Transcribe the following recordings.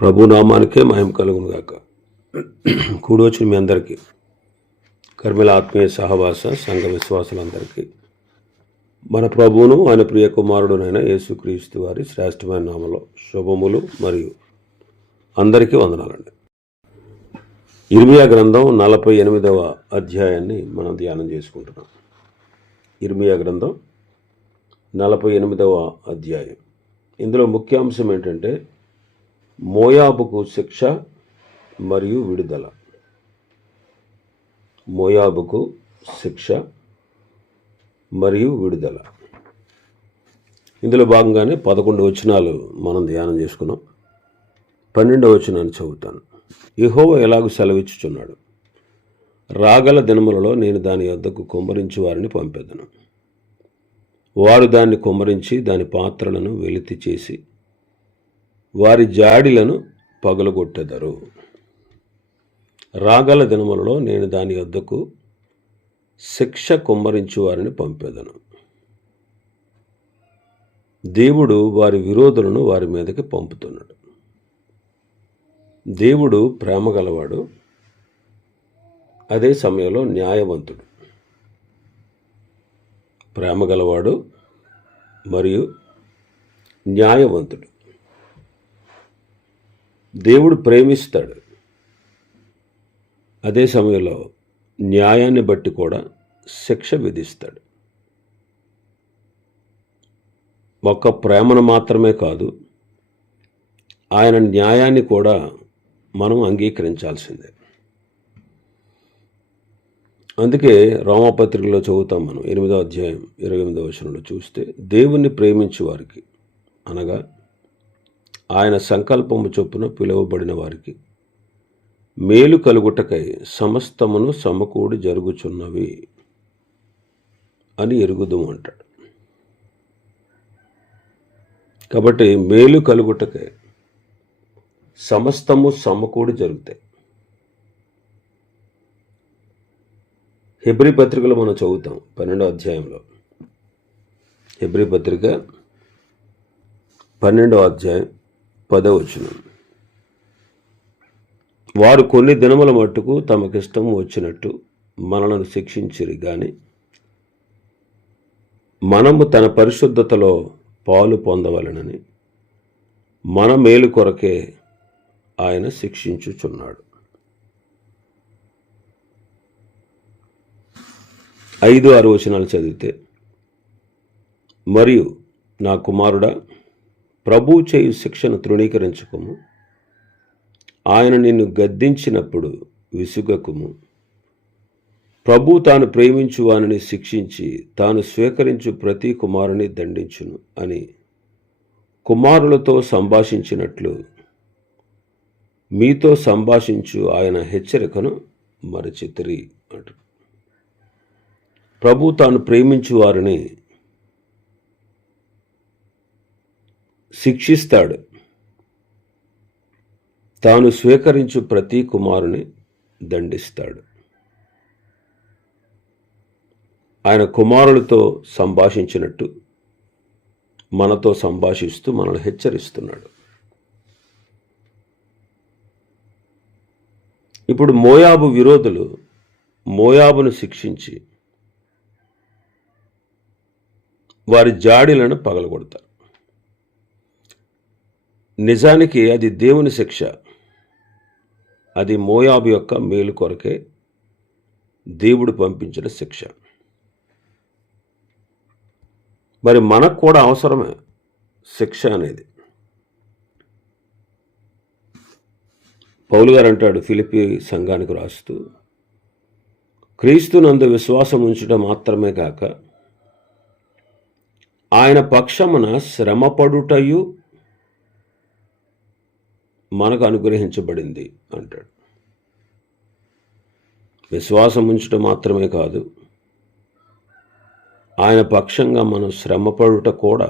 ప్రభు నామానికే మహిమ కలుగును గాక. కూడి వచ్చిన మీ అందరికీ, కర్మల ఆత్మీయ సహవాస సంఘ విశ్వాసులందరికీ మన ప్రభువును ఆయన ప్రియ కుమారుడునైన యేసుక్రీస్తు వారి శ్రేష్టమైన నామలో శుభములు మరియు అందరికీ వందనాలండి. ఇర్మియా గ్రంథం 48వ అధ్యాయాన్ని మనం ధ్యానం చేసుకుంటున్నాం. ఇర్మియా గ్రంథం 48వ అధ్యాయం. ఇందులో ముఖ్యాంశం ఏంటంటే మోయాబుకు శిక్ష మరియు విడుదల. మోయాబుకు శిక్ష మరియు విడుదల. ఇందులో భాగంగానే 11 వచనాలు మనం ధ్యానం చేసుకున్నాం. 12వ వచనాన్ని చదువుతాను. యెహోవా ఎలాగూ సెలవిచ్చుచున్నాడు, రాగల దినములలో నేను దాని యొద్దకు కుమ్మరించి వారిని పంపెదను. వారు దాన్ని కుమ్మరించి దాని పాత్రలను వెలితి చేసి వారి జాడిలను పగలగొట్టెదరు. రాగల దినములలో నేను దాని యొద్దకు శిక్ష కుమ్మరించి వారిని పంపెదను. దేవుడు వారి విరోధులను వారి మీదకి పంపుతున్నాడు. దేవుడు ప్రేమ గలవాడు, అదే సమయంలో న్యాయవంతుడు. ప్రేమ గలవాడు మరియు న్యాయవంతుడు. దేవుడు ప్రేమిస్తాడు, అదే సమయంలో న్యాయాన్ని బట్టి కూడా శిక్ష విధిస్తాడు. ఒక్క ప్రేమను మాత్రమే కాదు, ఆయన న్యాయాన్ని కూడా మనం అంగీకరించాల్సిందే. అందుకే రోమాపత్రికలో చదువుతాం మనం 8వ అధ్యాయం 28వ వచనంలో చూస్తే, దేవుణ్ణి ప్రేమించే వారికి అనగా ఆయన సంకల్పము చొప్పున పిలువబడిన వారికి మేలు కలుగుటకై సమస్తమును సమకూడి జరుగుచున్నవి అని ఎరుగుదుము అంటాడు. కాబట్టి మేలు కలుగుటకై సమస్తము సమకూడి జరుగుతాయి. హెబ్రీ పత్రికలో మనం చదువుతాం 12వ అధ్యాయంలో. హెబ్రీ పత్రిక 12వ అధ్యాయం 10వ వచనం. వారు కొన్ని దినముల మట్టుకు తమకిష్టం వచ్చినట్టు మనలను శిక్షించిరి గాని మనము తన పరిశుద్ధతలో పాలు పొందవలెనని మన మేలు కొరకే ఆయన శిక్షించుచున్నాడు. 5-6 వచనాలు చదివితే, మరియు నా కుమారుడా, ప్రభు చేయు శిక్షను తృణీకరించుకుము. ఆయన నిన్ను గద్దించినప్పుడు విసుగకుము. ప్రభు తాను ప్రేమించు వానిని శిక్షించి తాను స్వీకరించు ప్రతి కుమారుని దండించును అని కుమారులతో సంభాషించినట్లు మీతో సంభాషించు ఆయన హెచ్చరికను మరచితిరి అంటు. ప్రభు తాను ప్రేమించు వారిని శిక్షిస్తాడు. తాను స్వీకరించు ప్రతి కుమారుని దండిస్తాడు. ఆయన కుమారులతో సంభాషించినట్టు మనతో సంభాషిస్తూ మనల్ని హెచ్చరిస్తున్నాడు. ఇప్పుడు మోయాబు విరోధులు మోయాబును శిక్షించి వారి జాడిలను పగలగొడతారు. నిజానికి అది దేవుని శిక్ష. అది మోయాబు యొక్క మేలు కొరకే దేవుడు పంపించిన శిక్ష. మరి మనకు కూడా అవసరమే శిక్ష అనేది. పౌలు గారు అంటాడు ఫిలిప్పీ సంఘానికి రాస్తూ, క్రీస్తునందు విశ్వాసం ఉంచడం మాత్రమే కాక ఆయన పక్షమున శ్రమపడుటయు మనకు అనుగ్రహించబడింది అంటాడు. విశ్వాసం ఉంచడం మాత్రమే కాదు, ఆయన పక్షంగా మనం శ్రమపడుట కూడా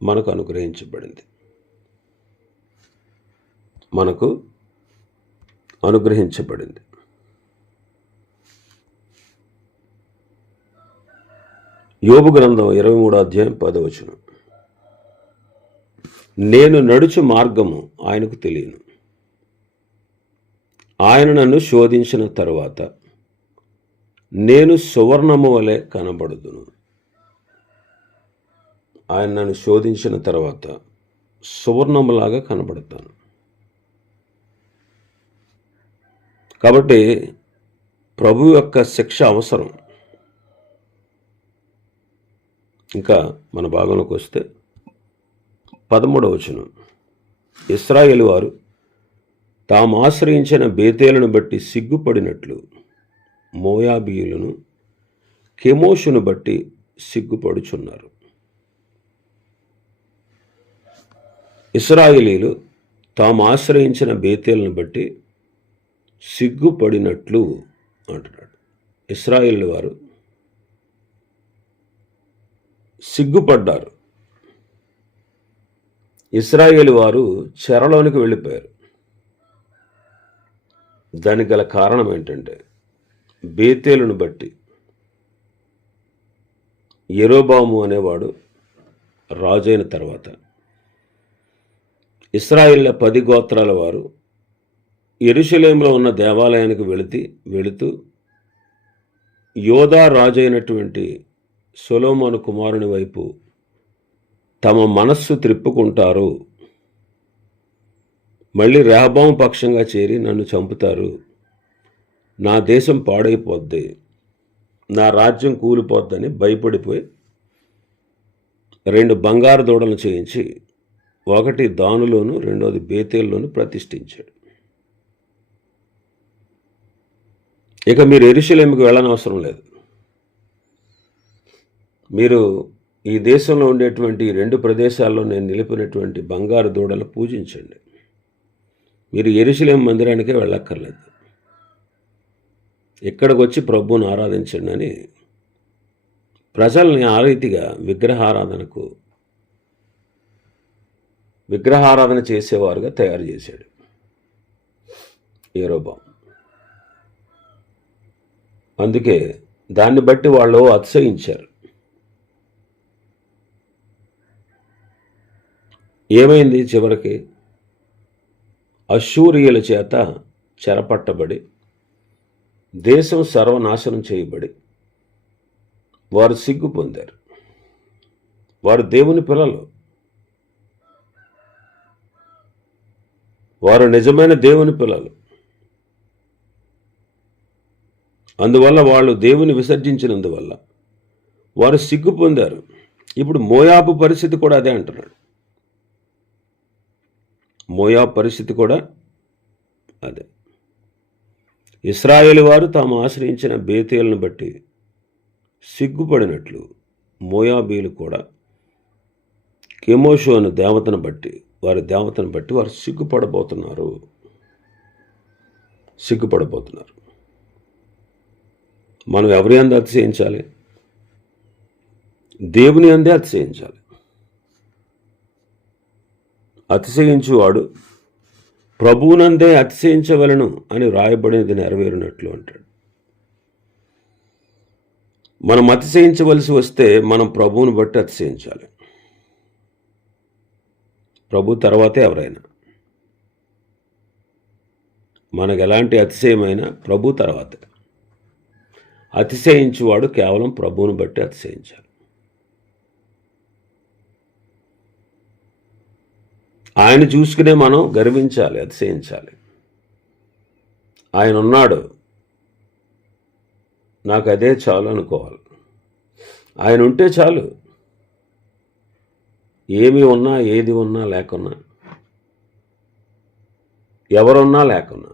మనకు అనుగ్రహించబడింది. మనకు అనుగ్రహించబడింది. యోబు గ్రంథం 23వ అధ్యాయం 10వ వచనం. నేను నడుచు మార్గము ఆయనకు తెలియను, ఆయన నన్ను శోధించిన తరువాత నేను సువర్ణము వలె కనబడుదును. ఆయన నన్ను శోధించిన తర్వాత సువర్ణములాగా కనబడతాను. కాబట్టి ప్రభు యొక్క శిక్ష అవసరం. ఇంకా మన భాగంలోకి వస్తే 13వ వచనం, ఇశ్రాయేలు వారు తాము ఆశ్రయించిన బేతేలును బట్టి సిగ్గుపడినట్లు మోయాబీయులను కెమోషును బట్టి సిగ్గుపడుచున్నారు. ఇశ్రాయేలీలు తాము ఆశ్రయించిన బేతేలును బట్టి సిగ్గుపడినట్లు అంటున్నాడు. ఇశ్రాయేలు వారు సిగ్గుపడ్డారు. ఇశ్రాయేలు వారు చెరలోనికి వెళ్ళిపోయారు. దానికి గల కారణం ఏంటంటే బేతేలును బట్టి. యెరోబాము అనేవాడు రాజైన తర్వాత ఇశ్రాయేళ్ల 10 గోత్రాల వారు యెరూషలేములో ఉన్న దేవాలయానికి వెళుతూ యోధా రాజైనటువంటి సొలొమోను కుమారుని వైపు తమ మనస్సు త్రిప్పుకుంటారు. మళ్ళీ రెహబాము పక్షంగా చేరి నన్ను చంపుతారు, నా దేశం పాడైపోద్ది, నా రాజ్యం కూలిపోద్దని భయపడిపోయి 2 బంగారు దూడలను చేయించి ఒకటి దానులోను రెండోది బేతేలులోను ప్రతిష్ఠించాడు. ఇక మీరు యెరూషలేముకు వెళ్ళనవసరం లేదు. మీరు ఈ దేశంలో ఉండేటువంటి 2 ప్రదేశాల్లో నేను నిలిపినటువంటి బంగారు దూడలు పూజించండి. మీరు యెరూషలేము మందిరానికే వెళ్ళక్కర్లేదు. ఇక్కడికి వచ్చి ప్రభువును ఆరాధించండి అని ప్రజల్ని ఆ రీతిగా విగ్రహారాధన చేసేవారుగా తయారు చేశాడు యెరోబాము. అందుకే దాన్ని బట్టి వాళ్ళు అతిశయించారు. ఏమైంది? చివరికి అష్షూరీయుల చేత చెరపట్టబడి దేశం సర్వనాశనం చేయబడి వారు సిగ్గు పొందారు. వారు దేవుని పిల్లలు, వారు నిజమైన దేవుని పిల్లలు. అందువల్ల వాళ్ళు దేవుని విసర్జించినందువల్ల వారు సిగ్గు పొందారు. ఇప్పుడు మోయాబు పరిస్థితి కూడా అదే అంటున్నాడు. మోయాబు పరిస్థితి కూడా అదే. ఇశ్రాయేలు వారు తాము ఆశ్రయించిన బేతేలును బట్టి సిగ్గుపడినట్లు మోయాబీలు కూడా కెమోషు అనే దేవతను బట్టి వారు సిగ్గుపడబోతున్నారు. మనం ఎవరి అందే అతిశయించాలి? దేవుని అందే అతిశయించాలి. అతిశయించువాడు ప్రభువునందే అతిశయించవలను అని రాయబడినది నెరవేరినట్లు అంటాడు. మనం అతిశయించవలసి వస్తే మనం ప్రభువును బట్టి అతిశయించాలి. ప్రభు తర్వాతే ఎవరైనా. మనకు ఎలాంటి అతిశయమైనా ప్రభు తర్వాతే. అతిశయించువాడు కేవలం ప్రభువును బట్టి అతిశయించాలి. ఆయన చూసుకునే మనం గర్వించాలి, అతిశయించాలి. ఆయన ఉన్నాడు, నాకు అదే చాలు అనుకోవాలి. ఆయన ఉంటే చాలు. ఏమి ఉన్నా, ఏది ఉన్నా లేకున్నా, ఎవరున్నా లేకున్నా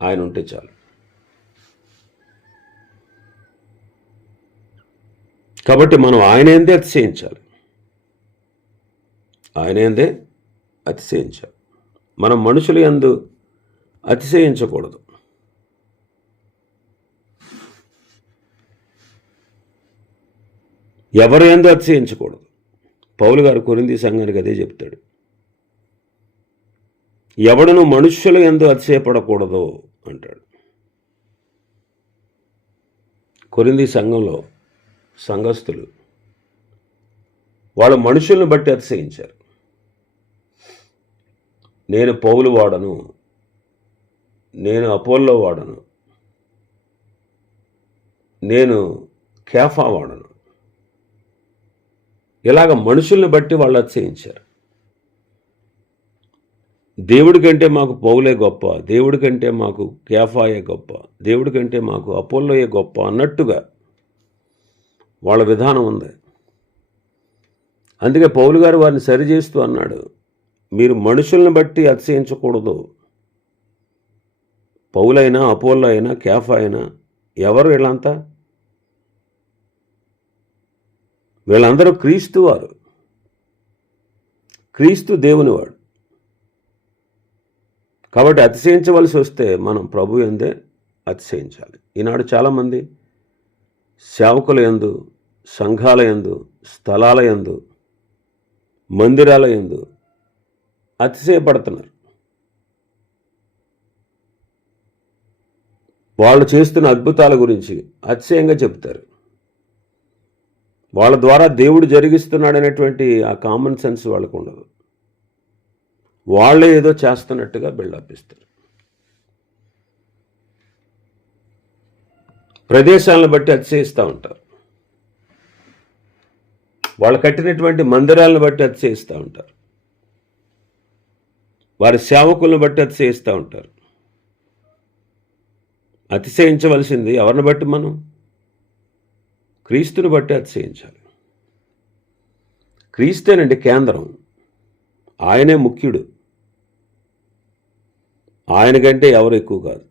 ఆయన ఉంటే చాలు. కాబట్టి మనం ఆయన ఏందే అతిశయించాలి. మనం మనుషుల యందు అతిశయించకూడదు. ఎవరు యందు అతిశయించకూడదు. పౌలు గారు కొరింథీ సంఘానికి అదే చెప్తాడు. ఎవడును మనుష్యుల యందు అతిశయపడకూడదు అంటాడు. కొరింథీ సంఘంలో సంఘస్థులు వాళ్ళు మనుషులను బట్టి అతిశయించారు. నేను పౌలు వాడను, నేను అపోల్లో వాడను, నేను కేఫా వాడను. ఇలాగ మనుషుల్ని బట్టి వాళ్ళు అతిశయించారు. దేవుడి కంటే మాకు పౌలే గొప్ప, దేవుడి కంటే మాకు కేఫాయే గొప్ప, దేవుడి కంటే మాకు అపోల్లోయే గొప్ప అన్నట్టుగా వాళ్ళ విధానం ఉంది. అందుకే పౌలు గారు వారిని సరిచేస్తూ అన్నాడు, మీరు మనుషుల్ని బట్టి అతిశయించకూడదు. పౌలైనా, అపోల్లో అయినా, కేఫా అయినా ఎవరు వీళ్ళంతా? వీళ్ళందరూ క్రీస్తు వారు, క్రీస్తు దేవునివాడు. కాబట్టి అతిశయించవలసి వస్తే మనం ప్రభు యందే అతిశయించాలి. ఈనాడు చాలామంది సేవకుల యందు, సంఘాల యందు, స్థలాల యందు, మందిరాల యందు అతిశయపడుతున్నారు. వాళ్ళు చేస్తున్న అద్భుతాల గురించి అతిశయంగా చెప్తారు. వాళ్ళ ద్వారా దేవుడు జరిగిస్తున్నాడనేటువంటి ఆ కామన్ సెన్స్ వాళ్ళకు ఉండదు. వాళ్ళే ఏదో చేస్తున్నట్టుగా బిల్డప్ ఇస్తారు. ప్రదేశాలను బట్టి అతిశయిస్తూ ఉంటారు. వాళ్ళు కట్టినటువంటి మందిరాలను బట్టి అతిశయిస్తూ ఉంటారు. వారి సేవకులను బట్టి అతిశయిస్తూ ఉంటారు. అతిశయించవలసింది ఎవరిని బట్టి? మనం క్రీస్తుని బట్టి అతిశయించాలి. క్రీస్తేనండి కేంద్రం, ఆయనే ముఖ్యుడు. ఆయన కంటే ఎవరు ఎక్కువ కాదు.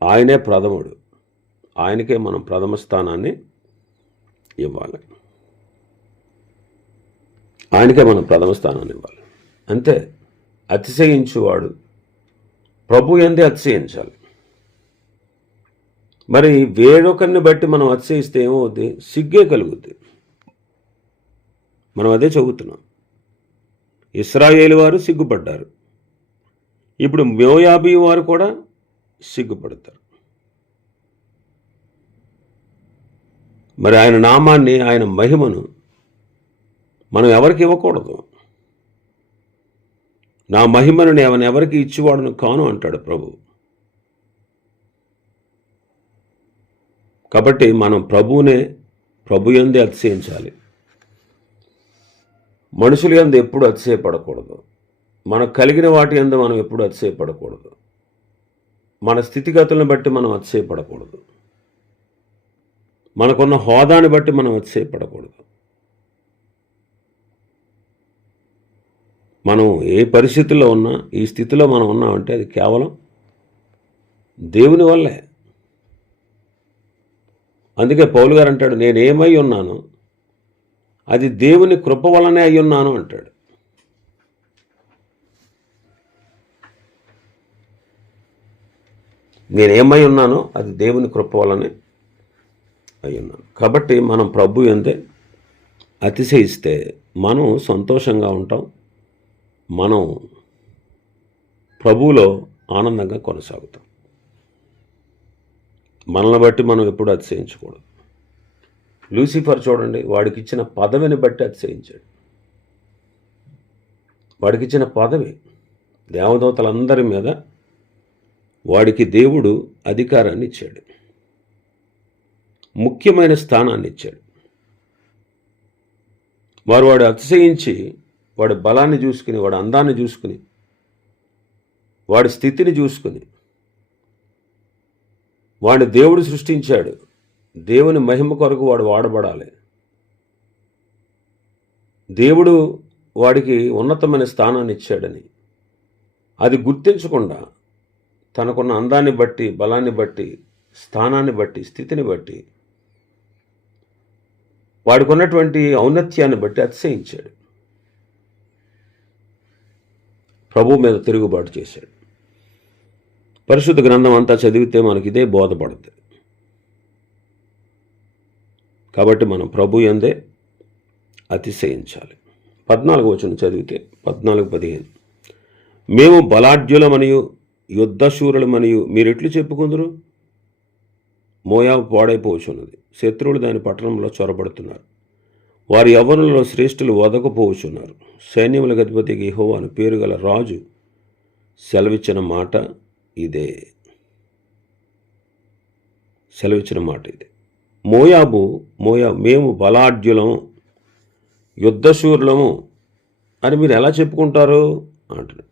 ఆయనే ప్రథముడు. ఆయనకే మనం ప్రథమ స్థానాన్ని ఇవ్వాలి. ఆయనకే మనం ప్రథమ స్థానాన్ని ఇవ్వాలి. అంతే. అతిశయించువాడు ప్రభు యందే అతిశయించాలి. మరి వేరొకరిని బట్టి మనం అతిశయిస్తే ఏమవుద్ది? సిగ్గే కలుగుద్ది. మనం అదే చదువుతున్నాం. ఇశ్రాయేలు వారు సిగ్గుపడ్డారు, ఇప్పుడు మోయాబీ వారు కూడా సిగ్గుపడతారు. మరి ఆయన నామాన్ని, ఆయన మహిమను మనం ఎవరికి ఇవ్వకూడదు. నా మహిమను నేను ఎవరికి ఇచ్చివాడును కాను అంటాడు ప్రభు. కాబట్టి మనం ప్రభు యందే అతిశయించాలి. మనుషుల యందు ఎప్పుడు అతిశయపడకూడదు. మనకు కలిగిన వాటి యందు మనం ఎప్పుడు అతిశయపడకూడదు. మన స్థితిగతులను బట్టి మనం అతిశయపడకూడదు. మనకున్న హోదాని బట్టి మనం అతిశయపడకూడదు. మనం ఏ పరిస్థితుల్లో ఉన్నా, ఈ స్థితిలో మనం ఉన్నామంటే అది కేవలం దేవుని వల్లే. అందుకే పౌలు గారు అంటాడు, నేనేమై ఉన్నాను అది దేవుని కృప వలనే అయి ఉన్నాను అంటాడు. నేనేమై ఉన్నానో అది దేవుని కృప వలనే అయి ఉన్నాను. కాబట్టి మనం ప్రభు యందే అతిశయిస్తే మనం సంతోషంగా ఉంటాం. మనం ప్రభువులో ఆనందంగా కొనసాగుతాం. మనల్ని బట్టి మనం ఎప్పుడు అతిశయించకూడదు. లూసిఫర్ చూడండి, వాడికి ఇచ్చిన పదవిని బట్టి అతిశయించాడు. వాడికి ఇచ్చిన పదవి, దేవదూతలందరి మీద వాడికి దేవుడు అధికారాన్ని ఇచ్చాడు, ముఖ్యమైన స్థానాన్ని ఇచ్చాడు. వాడు అతిశయించి వాడి బలాన్ని చూసుకుని, వాడి అందాన్ని చూసుకుని, వాడి స్థితిని చూసుకుని, వాడిని దేవుడు సృష్టించాడు, దేవుని మహిమ కొరకు వాడు వాడబడాలి, దేవుడు వాడికి ఉన్నతమైన స్థానాన్ని ఇచ్చాడని అది గుర్తించకుండా తనకున్న అందాన్ని బట్టి, బలాన్ని బట్టి, స్థానాన్ని బట్టి, స్థితిని బట్టి, వాడికి ఉన్నటువంటి ఔన్నత్యాన్ని బట్టి అతిశయించాడు. ప్రభు మీద తిరుగుబాటు చేశాడు. పరిశుద్ధ గ్రంథం అంతా చదివితే మనకి ఇదే బోధపడుతుంది. కాబట్టి మనం ప్రభు యందే అతిశయించాలి. 14వ వచనం చదివితే 14-15, మేము బలాఢ్యులమనియు యుద్ధశూరులమనియు మీరెట్లు చెప్పుకుందరు? మోయాబు పాడైపోవచ్చున్నది, శత్రువులు దాని పట్టణంలో చొరబడుతున్నారు, వారి యవ్వనులలో శ్రేష్ఠులు వదకపోవచ్చున్నారు. సైన్యములకు అధిపతికి యెహోవా అను పేరు గల రాజు సెలవిచ్చిన మాట ఇదే. మోయాబు మేము బలాఢ్యులము, యుద్ధశూరులము అని మీరు ఎలా చెప్పుకుంటారు అంటాడు.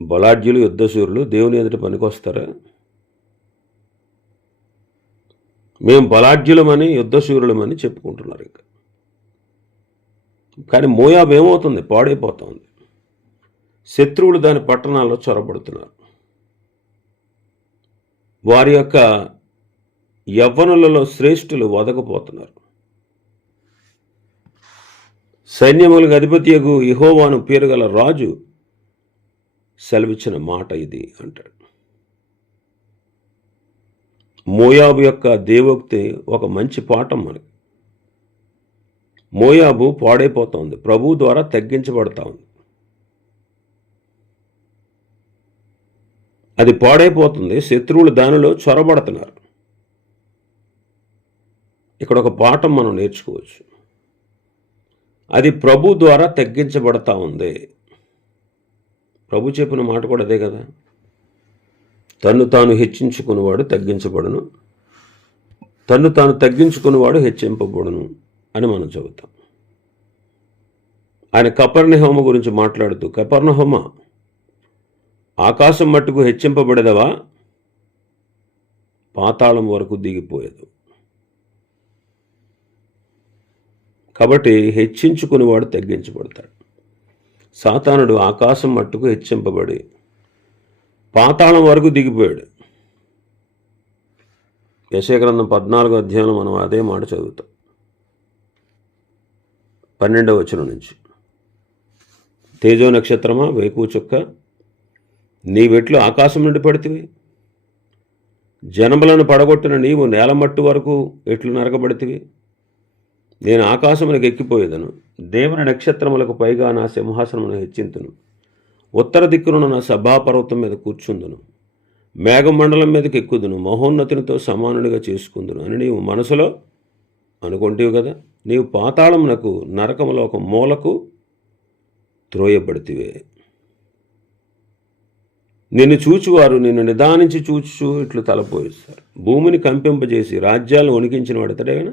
బలాఢ్యులు, యుద్ధశూరులు దేవుని ఎదుట పనికొస్తారా? మేము బలాఢ్యులమని, యుద్ధశూరులమని చెప్పుకుంటున్నారు. ఇంకా కానీ మోయాబు ఏమవుతుంది? పాడైపోతుంది. శత్రువులు దాని పట్టణాల్లో చొరబడుతున్నారు. వారి యొక్క యవ్వనులలో శ్రేష్ఠులు వదకపోతున్నారు. సైన్యములకు అధిపతియగు యెహోవాను పేరుగల రాజు సెలవిచ్చిన మాట ఇది అంటాడు. మోయాబు యొక్క దేవోక్తి ఒక మంచి పాఠం మనకి. మోయాబు పాడైపోతుంది, ప్రభువు ద్వారా తగ్గించబడతా ఉంది. అది పాడైపోతుంది, శత్రువులు దానిలో చొరబడుతున్నారు. ఇక్కడ ఒక పాఠం మనం నేర్చుకోవచ్చు. అది ప్రభు ద్వారా తగ్గించబడతా ఉంది. ప్రభు చెప్పిన మాట కూడా అదే కదా, తన్ను తాను హెచ్చించుకునేవాడు తగ్గించబడును, తన్ను తాను తగ్గించుకునేవాడు హెచ్చింపబడును అని మనం చదువుతాం. ఆయన కపెర్నహూమ గురించి మాట్లాడుతూ, కపెర్నహూమ ఆకాశం మట్టుకు హెచ్చింపబడేదవా, పాతాళం వరకు దిగిపోయేదు. కాబట్టి హెచ్చించుకునేవాడు తగ్గించబడతాడు. సాతానుడు ఆకాశం మట్టుకు హెచ్చింపబడి పాతాళం వరకు దిగిపోయాడు. యెషయా గ్రంథం 14వ అధ్యాయంలో మనం అదే మాట చదువుతాం. 12వ వచనం నుంచి, తేజో నక్షత్రమా, వేకువ చుక్క, నీవెట్లు ఆకాశం నుండి పడితివి? జనములను పడగొట్టిన నీవు నేలమట్టు వరకు ఎట్లు నరకబడితివి? నేను ఆకాశములకు ఎక్కిపోయేదను, దేవుని నక్షత్రములకు పైగా నా సింహాసనమును హెచ్చింతును, ఉత్తర దిక్కున నా సభాపర్వతం మీద కూర్చుందును, మేఘమండలం మీదకి ఎక్కుదును, మహోన్నతునితో సమానుడిగా చేసుకుందును అని నీవు మనసులో అనుకుంటేవు కదా. నీవు పాతాళమునకు, నరకములో ఒక మూలకు త్రోయబడితివే. నిన్ను చూచువారు నిన్ను నిదానించి చూచు ఇట్లు తలపోయిస్తారు. భూమిని కంపింపజేసి రాజ్యాలను వణికించిన వాడు ఎతడైనా?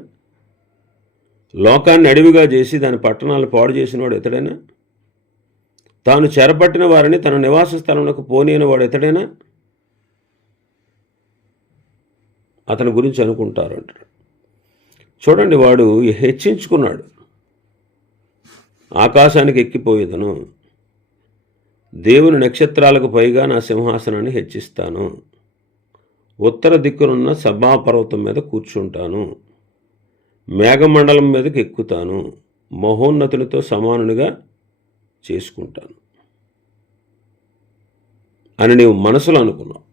లోకాన్ని అడవిగా చేసి దాని పట్టణాలను పాడు చేసిన వాడు ఎతడైనా? తాను చెరపట్టిన వారిని తన నివాస స్థలంలోకి పోనీయని వాడు ఎతడైనా? అతని గురించి అనుకుంటారు అంటారు. చూడండి, వాడు హెచ్చించుకున్నాడు. ఆకాశానికి ఎక్కిపోయేదను, దేవుని నక్షత్రాలకు పైగా నా సింహాసనాన్ని హెచ్చిస్తాను, ఉత్తర దిక్కునున్న సభాపర్వతం మీద కూర్చుంటాను, మేఘమండలం మీదకి ఎక్కుతాను, మహోన్నతునితో సమానునిగా చేసుకుంటాను అని నీవు మనసులో అనుకున్నావు.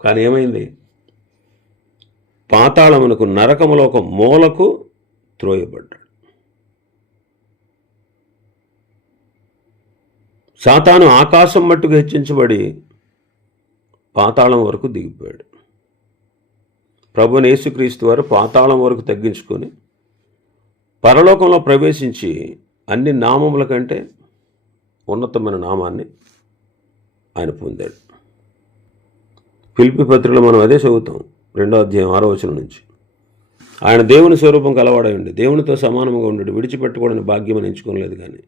కానీ ఏమైంది? పాతాళమునకు, నరకములో ఒక మూలకు త్రోయబడ్డాడు. సాతాను ఆకాశం మట్టుకు హెచ్చించబడి పాతాళం వరకు దిగిపోయాడు. ప్రభువైన యేసుక్రీస్తు వారు పాతాళం వరకు తగ్గించుకొని పరలోకంలో ప్రవేశించి అన్ని నామముల కంటే ఉన్నతమైన నామాన్ని ఆయన పొందాడు. ఫిలిప్పీ పత్రికలో మనం అదే చదువుతాం, 2వ అధ్యాయం 6వ వచనం నుంచి. ఆయన దేవుని స్వరూపం కలవాడై ఉండి దేవునితో సమానంగా ఉండడు, విడిచిపెట్టుకోవడానికి భాగ్యం ఎంచుకోలేదు, కానీ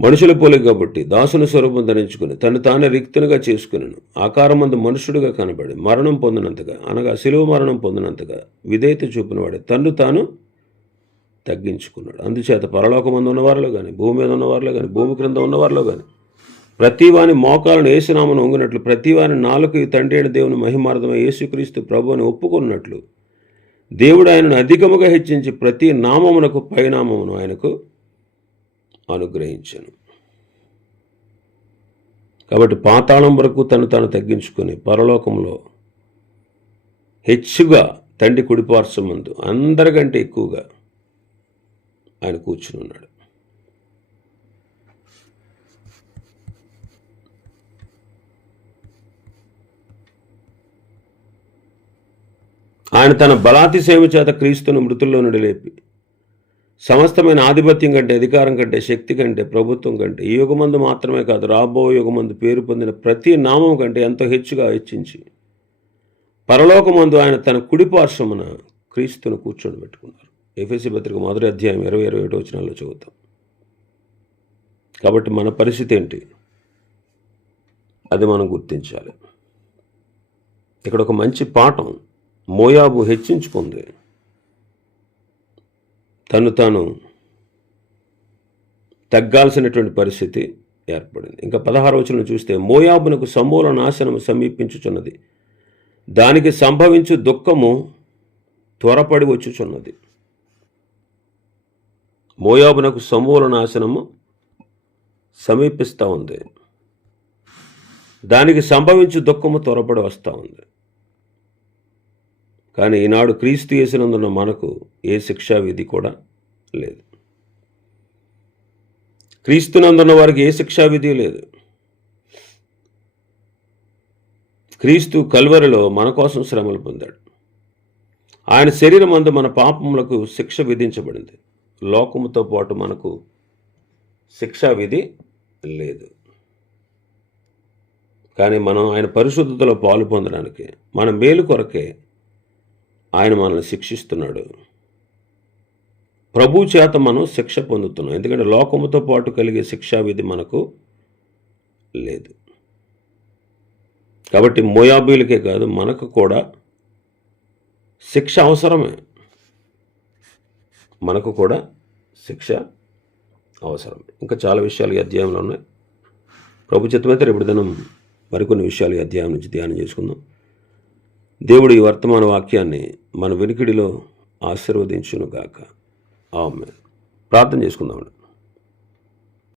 మనుషుల పోలిక కాబట్టి దాసుని స్వరూపం ధరించుకుని తను తానే రిక్తునిగా చేసుకున్నాను. ఆకారమందు మనుషుడిగా కనబడి మరణం పొందినంతగా, అనగా శిలువ మరణం పొందినంతగా విధేయత చూపినవాడే తన్ను తాను తగ్గించుకున్నాడు. అందుచేత పరలోకమందు ఉన్నవారిలో కానీ, భూమి మీద ఉన్నవారిలో కానీ, భూమి క్రింద ఉన్నవారిలో కానీ ప్రతివాని మోకాలను యేసునామను వంగినట్లు, ప్రతివాని నాలుగు తండ్రి అయిన దేవుని మహిమార్థమై యేసుక్రీస్తు ప్రభు అని ఒప్పుకున్నట్లు దేవుడు ఆయనను అధికముగా హెచ్చించి ప్రతి నామమునకు పైనామమును ఆయనకు అనుగ్రహించాను. కాబట్టి పాతాళం వరకు తను తాను తగ్గించుకొని పరలోకంలో హెచ్చుగా తండ్రి కుడిపార్శ్వమందు అందరికంటే ఎక్కువగా ఆయన కూర్చుని ఉన్నాడు. ఆయన తన బలాతిశయము చేత క్రీస్తును మృతుల్లో నుండి లేపి సమస్తమైన ఆధిపత్యం కంటే, అధికారం కంటే, శక్తి కంటే, ప్రభుత్వం కంటే, ఈ యుగమందు మాత్రమే కాదు, రాబో యుగమందు పేరు పొందిన ప్రతి నామం కంటే ఎంతో హెచ్చుగా హెచ్చించి పరలోకమందు ఆయన తన కుడిపార్శ్వమున క్రీస్తును కూర్చొని పెట్టుకున్నారు. ఎఫెసీ పత్రిక 1వ అధ్యాయం 20-21 వచనాల్లో చదువుతాం. కాబట్టి మన పరిస్థితి ఏంటి, అది మనం గుర్తించాలి. ఇక్కడ ఒక మంచి పాఠం, మోయాబు హెచ్చించుకుంది, తను తాను తగ్గాల్సినటువంటి పరిస్థితి ఏర్పడింది. ఇంకా 16వ వచనం చూస్తే, మోయాబునకు సమూల నాశనము సమీపించుచున్నది, దానికి సంభవించు దుఃఖము త్వరపడి వచ్చుచున్నది. మోయాబునకు సమూల నాశనము సమీపిస్తూ ఉంది, దానికి సంభవించు దుఃఖము త్వరపడి వస్తూ ఉంది. కానీ ఈనాడు క్రీస్తు యేసునందున్న మనకు ఏ శిక్షా విధి కూడా లేదు. క్రీస్తునందున్న వారికి ఏ శిక్షా విధి లేదు. క్రీస్తు కల్వరిలో మన కోసం శ్రమలు పొందాడు. ఆయన శరీరం అందు మన పాపములకు శిక్ష విధించబడింది. లోకముతో పాటు మనకు శిక్షా విధి లేదు. కానీ మనం ఆయన పరిశుద్ధతలో పాలు పొందడానికి, మన మేలు కొరకే ఆయన మనల్ని శిక్షిస్తున్నాడు. ప్రభు చేత మనం శిక్ష పొందుతున్నాం, ఎందుకంటే లోకముతో పాటు కలిగే శిక్షా విధి మనకు లేదు. కాబట్టి మోయాబీలకే కాదు, మనకు కూడా శిక్ష అవసరమే. మనకు కూడా శిక్ష అవసరమే. ఇంకా చాలా విషయాలు ఈ అధ్యాయంలో ఉన్నాయి. ప్రభు చిత్తమైతే రేపు దినం మరికొన్ని విషయాలు ఈ అధ్యాయం నుంచి ధ్యానం చేసుకుందాం. దేవుడు ఈ వర్తమాన వాక్యాన్ని మన వినికిడిలో ఆశీర్వదించును గాక. ఆమేన్. ప్రార్థన చేసుకుందామండి.